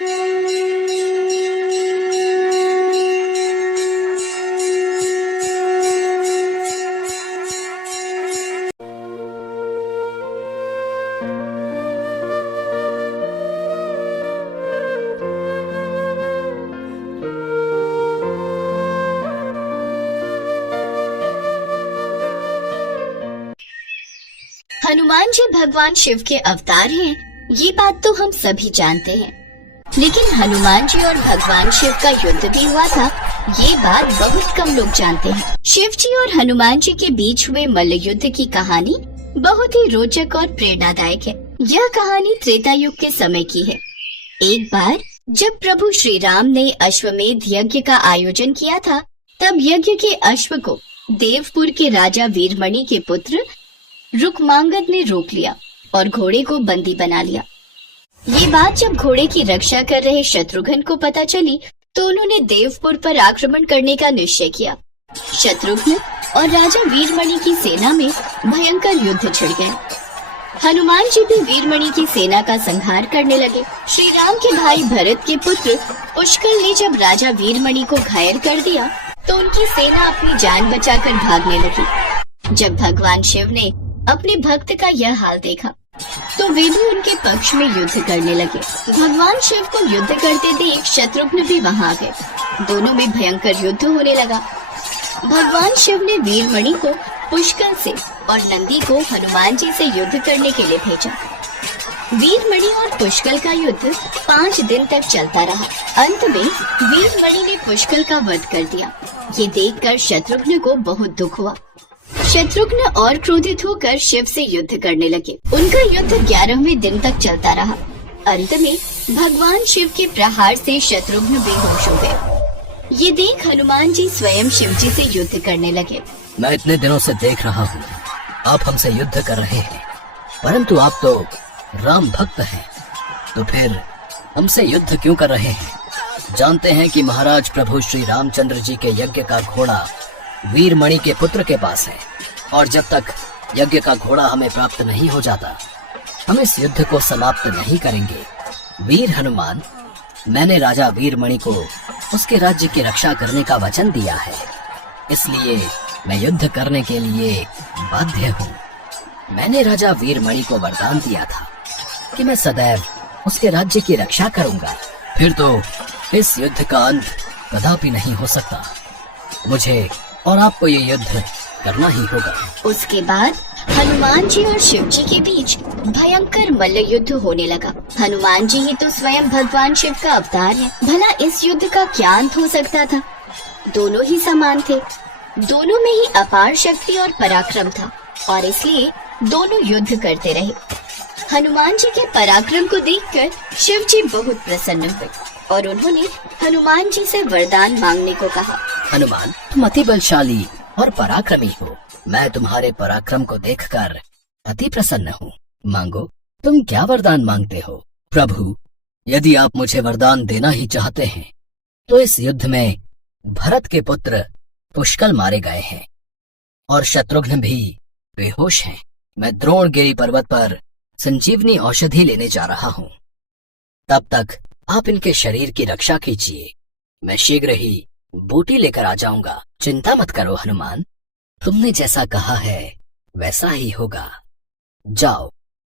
हनुमान जी भगवान शिव के अवतार हैं, ये बात तो हम सभी जानते हैं। लेकिन हनुमान जी और भगवान शिव का युद्ध भी हुआ था, ये बात बहुत कम लोग जानते हैं। शिव जी और हनुमान जी के बीच हुए मल्ल युद्ध की कहानी बहुत ही रोचक और प्रेरणादायक है। यह कहानी त्रेता युग के समय की है। एक बार जब प्रभु श्री राम ने अश्वमेध यज्ञ का आयोजन किया था, तब यज्ञ के अश्व को देवपुर के राजा वीरमणि के पुत्र रुक्मांगद ने रोक लिया और घोड़े को बंदी बना लिया। ये बात जब घोड़े की रक्षा कर रहे शत्रुघ्न को पता चली, तो उन्होंने देवपुर पर आक्रमण करने का निश्चय किया। शत्रुघ्न और राजा वीरमणि की सेना में भयंकर युद्ध छिड़ गया। हनुमान जी भी वीरमणि की सेना का संहार करने लगे। श्री राम के भाई भरत के पुत्र पुष्कल ने जब राजा वीरमणि को घायल कर दिया, तो उनकी सेना अपनी जान बचाकर भागने लगी। जब भगवान शिव ने अपने भक्त का यह हाल देखा, तो वे भी उनके पक्ष में युद्ध करने लगे। भगवान शिव को युद्ध करते देख शत्रुघ्न भी वहां आ गए। दोनों में भयंकर युद्ध होने लगा। भगवान शिव ने वीरमणि को पुष्कल से और नंदी को हनुमान जी से युद्ध करने के लिए भेजा। वीरमणि और पुष्कल का युद्ध 5 दिन तक चलता रहा। अंत में वीरमणि ने पुष्कल का वध कर दिया। ये देखकर शत्रुघ्न को बहुत दुख हुआ। शत्रुघ्न और क्रोधित होकर शिव से युद्ध करने लगे। उनका युद्ध 11वें दिन तक चलता रहा। अंत में भगवान शिव के प्रहार से शत्रुघ्न बेहोश हो गए। ये देख हनुमान जी स्वयं शिव जी से युद्ध करने लगे। मैं इतने दिनों से देख रहा हूँ, आप हमसे युद्ध कर रहे हैं, परंतु आप तो राम भक्त हैं, तो फिर हमसे युद्ध क्यों कर रहे हैं? जानते हैं कि महाराज प्रभु श्री रामचंद्र जी के यज्ञ का घोड़ा वीरमणि के पुत्र के पास है, और जब तक यज्ञ का घोड़ा हमें प्राप्त नहीं हो जाता, हम इस युद्ध को समाप्त नहीं करेंगे। वीर हनुमान, मैंने राजा वीरमणि को उसके राज्य की रक्षा करने का वचन दिया है, इसलिए मैं युद्ध करने के लिए बाध्य हूँ। मैंने राजा वीरमणि को वरदान दिया था कि मैं सदैव उसके राज्य की रक्षा करूंगा। फिर तो इस युद्ध का अंत कदापि नहीं हो सकता। मुझे और आपको ये युद्ध करना ही होगा। उसके बाद हनुमान जी और शिव जी के बीच भयंकर मल्ल युद्ध होने लगा। हनुमान जी ही तो स्वयं भगवान शिव का अवतार है, भला इस युद्ध का क्या अंत हो सकता था? दोनों ही समान थे, दोनों में ही अपार शक्ति और पराक्रम था, और इसलिए दोनों युद्ध करते रहे। हनुमान जी के पराक्रम को देखकर शिव जी बहुत प्रसन्न हुए और उन्होंने हनुमान जी से वरदान मांगने को कहा। हनुमान, तुम अति बलशाली और पराक्रमी हो। मैं तुम्हारे पराक्रम को देखकर अति प्रसन्न हूँ। मांगो, तुम क्या वरदान मांगते हो? प्रभु, यदि आप मुझे वरदान देना ही चाहते हैं, तो इस युद्ध में भरत के पुत्र पुष्कल मारे गए हैं और शत्रुघ्न भी बेहोश हैं। मैं द्रोणगिरि पर्वत पर संजीवनी औषधि लेने जा रहा हूँ। तब तक आप इनके शरीर की रक्षा कीजिए। मैं शीघ्र ही बूटी लेकर आ जाऊंगा। चिंता मत करो हनुमान, तुमने जैसा कहा है वैसा ही होगा। जाओ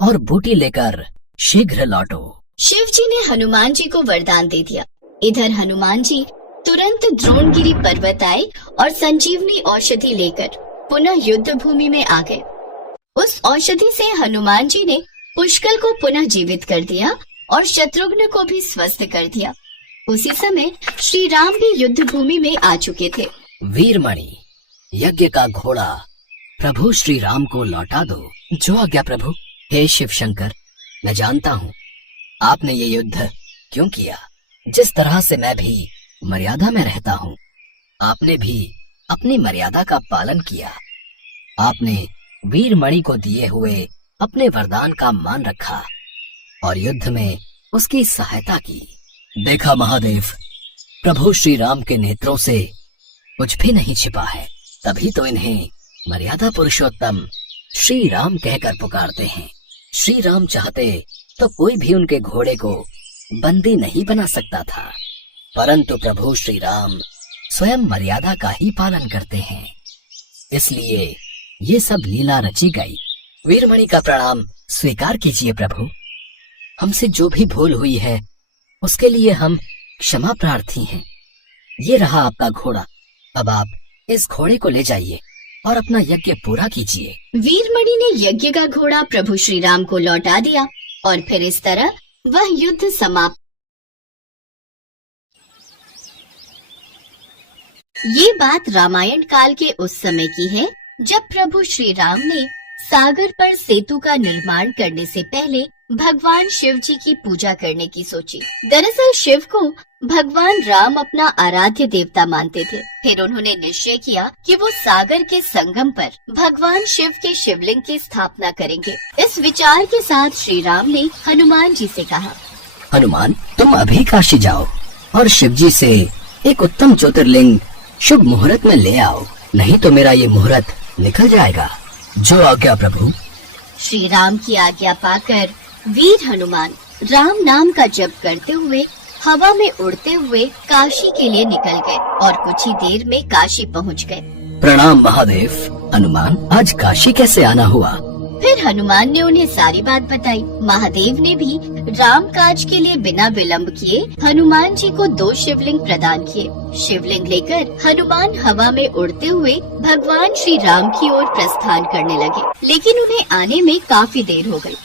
और बूटी लेकर शीघ्र लौटो। शिव जी ने हनुमान जी को वरदान दे दिया। इधर हनुमान जी तुरंत द्रोणगिरि पर्वत आए और संजीवनी औषधि लेकर पुनः युद्ध भूमि में आ गए। उस औषधि से हनुमान जी ने पुष्कल को पुनः जीवित कर दिया और शत्रुघ्न को भी स्वस्थ कर दिया। उसी समय श्री राम भी युद्ध भूमि में आ चुके थे। वीरमणि, यज्ञ का घोड़ा प्रभु श्री राम को लौटा दो। जो आज्ञा प्रभु। हे शिव शंकर, मैं जानता हूँ आपने ये युद्ध क्यों किया। जिस तरह से मैं भी मर्यादा में रहता हूँ, आपने भी अपनी मर्यादा का पालन किया। आपने वीरमणि को दिए हुए अपने वरदान का मान रखा और युद्ध में उसकी सहायता की। देखा महादेव, प्रभु श्री राम के नेत्रों से कुछ भी नहीं छिपा है, तभी तो इन्हें मर्यादा पुरुषोत्तम श्री राम कहकर पुकारते हैं। श्री राम चाहते तो कोई भी उनके घोड़े को बंदी नहीं बना सकता था, परंतु प्रभु श्री राम स्वयं मर्यादा का ही पालन करते हैं, इसलिए ये सब लीला रची गई। वीरमणि का प्रणाम स्वीकार कीजिए प्रभु। हमसे जो भी भूल हुई है उसके लिए हम क्षमा प्रार्थी हैं। ये रहा आपका घोड़ा, अब आप इस घोड़े को ले जाइए और अपना यज्ञ पूरा कीजिए। वीरमणि ने यज्ञ का घोड़ा प्रभु श्री राम को लौटा दिया और फिर इस तरह वह युद्ध समाप्त। ये बात रामायण काल के उस समय की है जब प्रभु श्री राम ने सागर पर सेतु का निर्माण करने से पहले भगवान शिव जी की पूजा करने की सोची। दरअसल शिव को भगवान राम अपना आराध्य देवता मानते थे। फिर उन्होंने निश्चय किया कि वो सागर के संगम पर भगवान शिव के शिवलिंग की स्थापना करेंगे। इस विचार के साथ श्री राम ने हनुमान जी से कहा, हनुमान, तुम अभी काशी जाओ और शिव जी से एक उत्तम ज्योतिर्लिंग शुभ मुहूर्त में ले आओ, नहीं तो मेरा ये मुहूर्त निकल जाएगा। जो आज्ञा प्रभु। श्री राम की आज्ञा पाकर वीर हनुमान राम नाम का जप करते हुए हवा में उड़ते हुए काशी के लिए निकल गए और कुछ ही देर में काशी पहुंच गए। प्रणाम महादेव। हनुमान, आज काशी कैसे आना हुआ? फिर हनुमान ने उन्हें सारी बात बताई। महादेव ने भी राम काज के लिए बिना विलंब किए हनुमान जी को 2 शिवलिंग प्रदान किए। शिवलिंग लेकर हनुमान हवा में उड़ते हुए भगवान श्री राम की ओर प्रस्थान करने लगे, लेकिन उन्हें आने में काफी देर हो गई।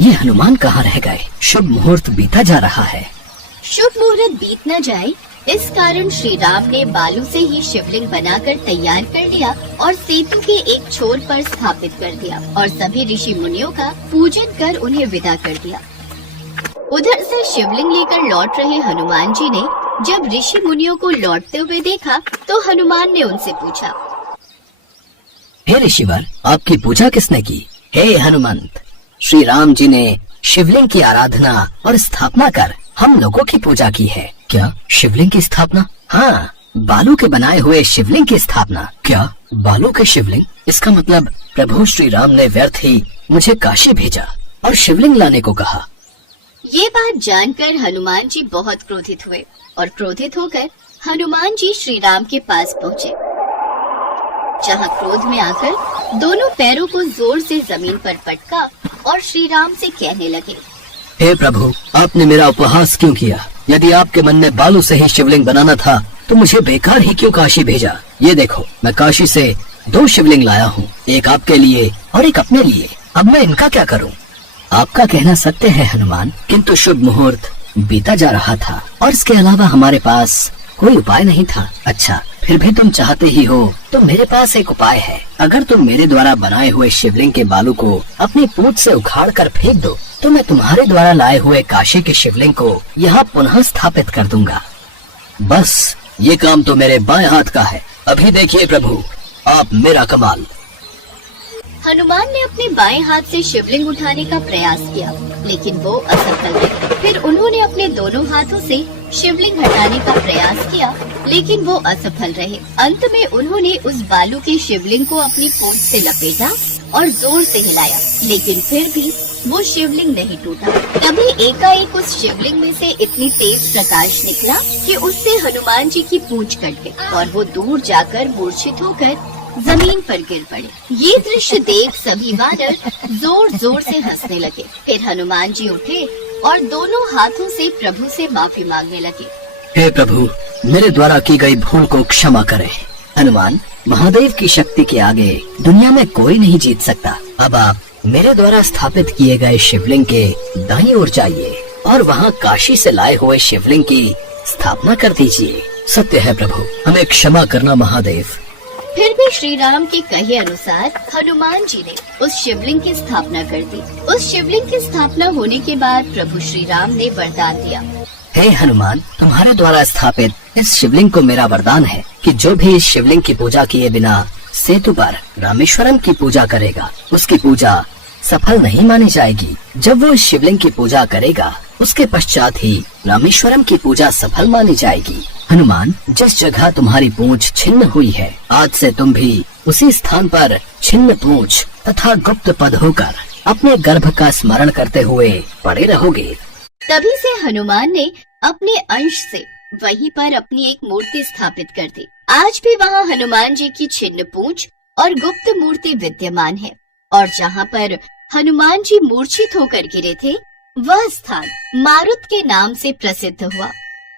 ये हनुमान कहाँ रह गए? शुभ मुहूर्त बीता जा रहा है। शुभ मुहूर्त बीत न जाए इस कारण श्री राम ने बालू से ही शिवलिंग बनाकर तैयार कर लिया और सेतु के एक छोर पर स्थापित कर दिया और सभी ऋषि मुनियों का पूजन कर उन्हें विदा कर दिया। उधर से शिवलिंग लेकर लौट रहे हनुमान जी ने जब ऋषि मुनियों को लौटते हुए देखा तो हनुमान ने उनसे पूछा, हे ऋषिवर, आपकी पूजा किसने की? हे हनुमंत, श्री राम जी ने शिवलिंग की आराधना और स्थापना कर हम लोगों की पूजा की है। क्या शिवलिंग की स्थापना? हाँ, बालू के बनाए हुए शिवलिंग की स्थापना। क्या बालू के शिवलिंग? इसका मतलब प्रभु श्री राम ने व्यर्थ ही मुझे काशी भेजा और शिवलिंग लाने को कहा। ये बात जानकर हनुमान जी बहुत क्रोधित हुए और क्रोधित होकर हनुमान जी श्री राम के पास पहुँचे, जहाँ क्रोध में आकर दोनों पैरों को जोर से जमीन पर पटका और श्री राम से कहने लगे, हे प्रभु, आपने मेरा उपहास क्यों किया? यदि आपके मन में बालू से ही शिवलिंग बनाना था तो मुझे बेकार ही क्यों काशी भेजा? ये देखो, मैं काशी से 2 शिवलिंग लाया हूँ, एक आपके लिए और एक अपने लिए। अब मैं इनका क्या करूँ? आपका कहना सत्य है हनुमान, किंतु शुभ मुहूर्त बीता जा रहा था और इसके अलावा हमारे पास कोई उपाय नहीं था। अच्छा, फिर भी तुम चाहते ही हो तो मेरे पास एक उपाय है। अगर तुम मेरे द्वारा बनाए हुए शिवलिंग के बालू को अपनी पूंछ से उखाड़ कर फेंक दो तो मैं तुम्हारे द्वारा लाए हुए काशी के शिवलिंग को यहाँ पुनः स्थापित कर दूंगा। बस ये काम तो मेरे बाएं हाथ का है। अभी देखिए प्रभु, आप मेरा कमाल। हनुमान ने अपने बाएं हाथ से शिवलिंग उठाने का प्रयास किया, लेकिन वो असफल रहे। फिर उन्होंने अपने दोनों हाथों से शिवलिंग हटाने का प्रयास किया, लेकिन वो असफल रहे। अंत में उन्होंने उस बालू के शिवलिंग को अपनी पूंछ से लपेटा और जोर से हिलाया, लेकिन फिर भी वो शिवलिंग नहीं टूटा। तभी एकाएक उस शिवलिंग में से इतनी तेज प्रकाश निकला कि उससे हनुमान जी की पूंछ कट गई और वो दूर जाकर मूर्छित होकर जमीन पर गिर पड़े। ये दृश्य देख सभी वानर जोर जोर से हंसने लगे। फिर हनुमान जी उठे और दोनों हाथों से प्रभु से माफी मांगने लगे। हे प्रभु, मेरे द्वारा की गई भूल को क्षमा करें। हनुमान, महादेव की शक्ति के आगे दुनिया में कोई नहीं जीत सकता। अब आप मेरे द्वारा स्थापित किए गए शिवलिंग के दाईं ओर जाइए और वहाँ काशी से लाए हुए शिवलिंग की स्थापना कर दीजिए। सत्य है प्रभु, हमें क्षमा करना महादेव। फिर भी श्री राम के कहे अनुसार हनुमान जी ने उस शिवलिंग की स्थापना कर दी। उस शिवलिंग की स्थापना होने के बाद प्रभु श्री राम ने वरदान दिया, हे हनुमान, तुम्हारे द्वारा स्थापित इस शिवलिंग को मेरा वरदान है कि जो भी इस शिवलिंग की पूजा किए बिना सेतु पर रामेश्वरम की पूजा करेगा, उसकी पूजा सफल नहीं मानी जाएगी। जब वो इस शिवलिंग की पूजा करेगा, उसके पश्चात ही रामेश्वरम की पूजा सफल मानी जाएगी। हनुमान, जिस जगह तुम्हारी पूंछ छिन्न हुई है, आज से तुम भी उसी स्थान पर छिन्न पूंछ तथा गुप्त पद होकर अपने गर्भ का स्मरण करते हुए पड़े रहोगे। तभी से हनुमान ने अपने अंश से वहीं पर अपनी एक मूर्ति स्थापित कर दी। आज भी वहाँ हनुमान जी की छिन्न पूंछ और गुप्त मूर्ति विद्यमान है और जहाँ पर हनुमान जी मूर्छित होकर गिरे थे वह स्थान मारुत के नाम से प्रसिद्ध हुआ।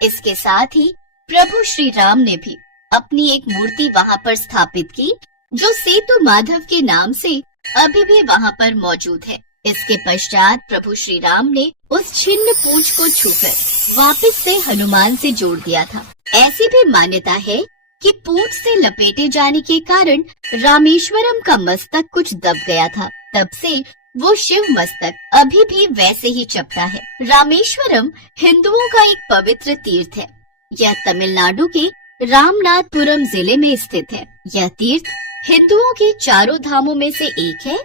इसके साथ ही प्रभु श्री राम ने भी अपनी एक मूर्ति वहाँ पर स्थापित की जो सेतु माधव के नाम से अभी भी वहाँ पर मौजूद है। इसके पश्चात प्रभु श्री राम ने उस छिन्न पूंछ को छूकर वापस से हनुमान से जोड़ दिया था। ऐसी भी मान्यता है कि पूंछ से लपेटे जाने के कारण रामेश्वरम का मस्तक कुछ दब गया था। तब से वो शिव मस्तक अभी भी वैसे ही चपटा है। रामेश्वरम हिंदुओं का एक पवित्र तीर्थ है। यह तमिलनाडु के रामनाथपुरम जिले में स्थित है। यह तीर्थ हिंदुओं के चारों धामों में से एक है।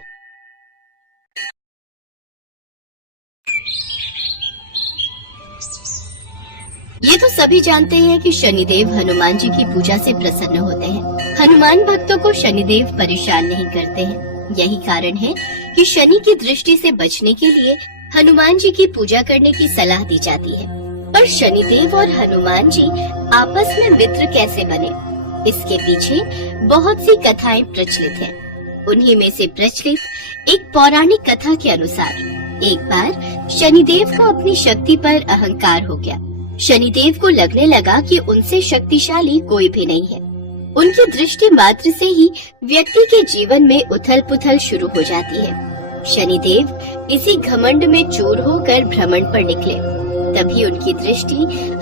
ये तो सभी जानते हैं कि शनिदेव हनुमान जी की पूजा से प्रसन्न होते हैं। हनुमान भक्तों को शनिदेव परेशान नहीं करते हैं। यही कारण है कि शनि की दृष्टि से बचने के लिए हनुमान जी की पूजा करने की सलाह दी जाती है। पर शनिदेव और हनुमान जी आपस में मित्र कैसे बने, इसके पीछे बहुत सी कथाएं प्रचलित हैं। उन्हीं में से प्रचलित एक पौराणिक कथा के अनुसार एक बार शनिदेव को अपनी शक्ति पर अहंकार हो गया। शनिदेव को लगने लगा कि उनसे शक्तिशाली कोई भी नहीं है। उनकी दृष्टि मात्र से ही व्यक्ति के जीवन में उथल पुथल शुरू हो जाती है। शनिदेव इसी घमंड में चूर होकर भ्रमण पर निकले। तभी उनकी दृष्टि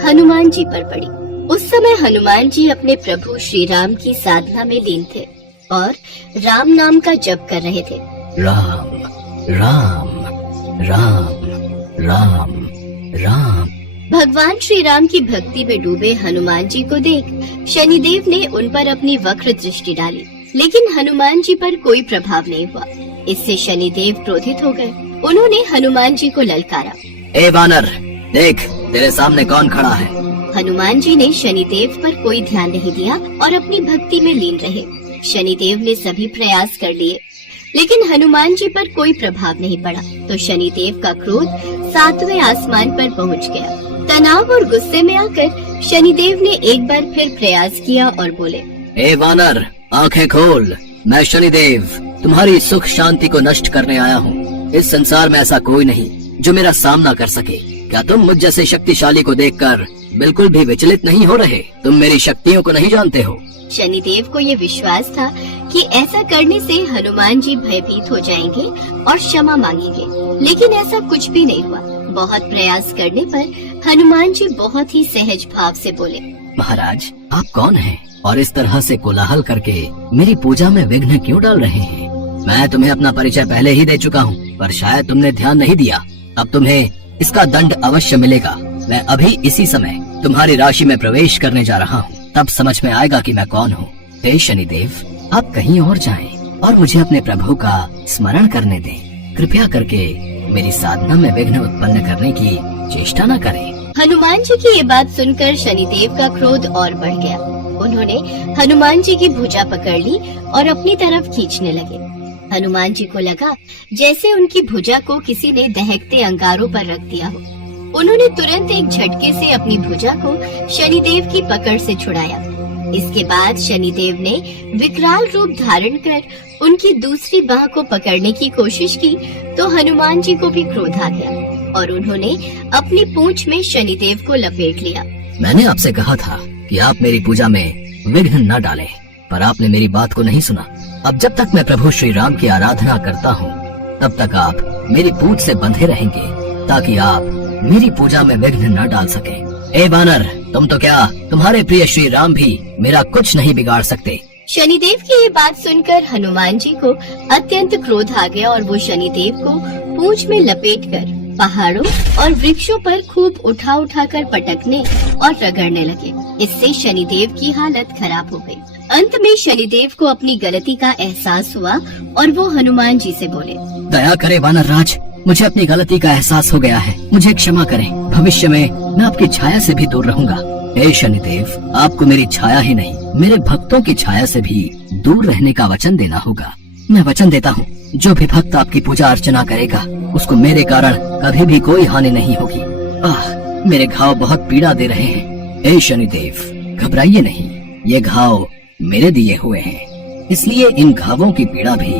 हनुमान जी पर पड़ी। उस समय हनुमान जी अपने प्रभु श्री राम की साधना में लीन थे और राम नाम का जप कर रहे थे। राम राम राम राम राम। भगवान श्री राम की भक्ति में डूबे हनुमान जी को देख शनिदेव ने उन पर अपनी वक्र दृष्टि डाली, लेकिन हनुमान जी पर कोई प्रभाव नहीं हुआ। इससे शनिदेव क्रोधित हो गए। उन्होंने हनुमान जी को ललकारा, ए वानर, देख तेरे सामने कौन खड़ा है। हनुमान जी ने शनिदेव पर कोई ध्यान नहीं दिया और अपनी भक्ति में लीन रहे। शनिदेव ने सभी प्रयास कर लिए, लेकिन हनुमान जी पर कोई प्रभाव नहीं पड़ा। तो शनिदेव का क्रोध 7वें आसमान पर पहुंच गया। तनाव और गुस्से में आकर शनिदेव ने एक बार फिर प्रयास किया और बोले, ए वानर, आंखें खोल। मैं शनिदेव तुम्हारी सुख शांति को नष्ट करने आया हूँ। इस संसार में ऐसा कोई नहीं जो मेरा सामना कर सके। क्या तुम मुझ जैसे शक्तिशाली को देखकर बिल्कुल भी विचलित नहीं हो रहे? तुम मेरी शक्तियों को नहीं जानते हो। शनिदेव को ये विश्वास था कि ऐसा करने से हनुमान जी भयभीत हो जाएंगे और क्षमा मांगेंगे, लेकिन ऐसा कुछ भी नहीं हुआ। बहुत प्रयास करने पर हनुमान जी बहुत ही सहज भाव से बोले, महाराज, आप कौन हैं और इस तरह से कोलाहल करके मेरी पूजा में विघ्न क्यों डाल रहे हैं? मैं तुम्हें अपना परिचय पहले ही दे चुका हूँ, पर शायद तुमने ध्यान नहीं दिया। अब तुम्हें इसका दंड अवश्य मिलेगा। मैं अभी इसी समय तुम्हारी राशि में प्रवेश करने जा रहा हूँ, तब समझ में आएगा कि मैं कौन हूँ। हे शनिदेव, आप कहीं और जाएं और मुझे अपने प्रभु का स्मरण करने दें। कृपया करके मेरी साधना में विघ्न उत्पन्न करने की चेष्टा न करें। हनुमान जी की ये बात सुनकर शनिदेव का क्रोध और बढ़ गया। उन्होंने हनुमान जी की भुजा पकड़ ली और अपनी तरफ खींचने लगे। हनुमान जी को लगा जैसे उनकी भुजा को किसी ने दहकते अंगारों पर रख दिया हो। उन्होंने तुरंत एक झटके से अपनी भुजा को शनिदेव की पकड़ से छुड़ाया। इसके बाद शनिदेव ने विकराल रूप धारण कर उनकी दूसरी बाह को पकड़ने की कोशिश की तो हनुमान जी को भी क्रोध आ गया और उन्होंने अपनी पूंछ में शनिदेव को लपेट लिया। मैंने आपसे कहा था कि आप मेरी पूजा में विघ्न न डालें, पर आपने मेरी बात को नहीं सुना। अब जब तक मैं प्रभु श्री राम की आराधना करता हूँ, तब तक आप मेरी पूंछ से बंधे रहेंगे, ताकि आप मेरी पूजा में विघ्न न डाल सके। ए वानर, तुम तो क्या, तुम्हारे प्रिय श्री राम भी मेरा कुछ नहीं बिगाड़ सकते। शनिदेव की ये बात सुनकर हनुमान जी को अत्यंत क्रोध आ गया और वो शनिदेव को पूंछ में लपेटकर पहाड़ों और वृक्षों पर खूब उठा उठाकर पटकने और रगड़ने लगे। इससे शनिदेव की हालत खराब हो गई। अंत में शनिदेव को अपनी गलती का एहसास हुआ और वो हनुमान जी से बोले, दया करे वानर राज, मुझे अपनी गलती का एहसास हो गया है, मुझे क्षमा करें। भविष्य में मैं आपकी छाया से भी दूर रहूंगा। हे शनिदेव, आपको मेरी छाया ही नहीं, मेरे भक्तों की छाया से भी दूर रहने का वचन देना होगा। मैं वचन देता हूँ, जो भी भक्त आपकी पूजा अर्चना करेगा, उसको मेरे कारण कभी भी कोई हानि नहीं होगी। मेरे घाव बहुत पीड़ा दे रहे हैं। ए शनिदेव, घबराइए नहीं, ये घाव मेरे दिए हुए हैं, इसलिए इन घावों की पीड़ा भी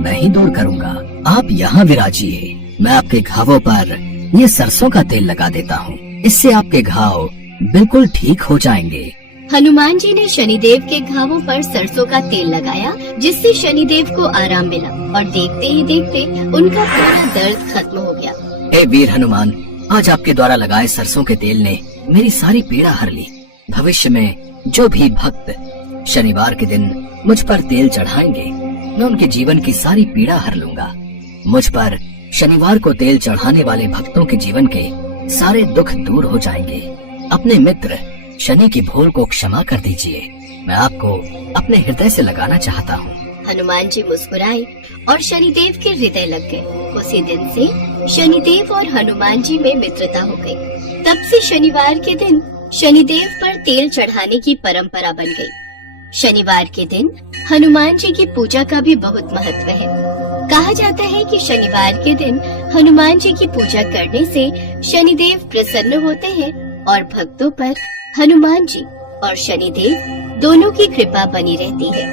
नहीं दूर करूंगा। आप यहाँ विराजिए, मैं आपके घावों पर ये सरसों का तेल लगा देता हूँ, इससे आपके घाव बिल्कुल ठीक हो जाएंगे। हनुमान जी ने शनिदेव के घावों पर सरसों का तेल लगाया, जिससे शनिदेव को आराम मिला और देखते ही देखते उनका पूरा दर्द खत्म हो गया। ए वीर हनुमान, आज आपके द्वारा लगाए सरसों के तेल ने मेरी सारी पीड़ा हर ली। भविष्य में जो भी भक्त शनिवार के दिन मुझ पर तेल चढ़ाएंगे, मैं उनके जीवन की सारी पीड़ा हर लूंगा। मुझ पर शनिवार को तेल चढ़ाने वाले भक्तों के जीवन के सारे दुख दूर हो जाएंगे। अपने मित्र शनि की भूल को क्षमा कर दीजिए, मैं आपको अपने हृदय से लगाना चाहता हूँ। हनुमान जी मुस्कुराए और शनिदेव के हृदय लग गए। उसी दिन से शनिदेव और हनुमान जी में मित्रता हो गई। तब से शनिवार के दिन शनिदेव पर तेल चढ़ाने की परंपरा बन गई। शनिवार के दिन हनुमान जी की पूजा का भी बहुत महत्व है। कहा जाता है कि शनिवार के दिन हनुमान जी की पूजा करने से शनिदेव प्रसन्न होते हैं और भक्तों पर हनुमान जी और शनिदेव दोनों की कृपा बनी रहती है।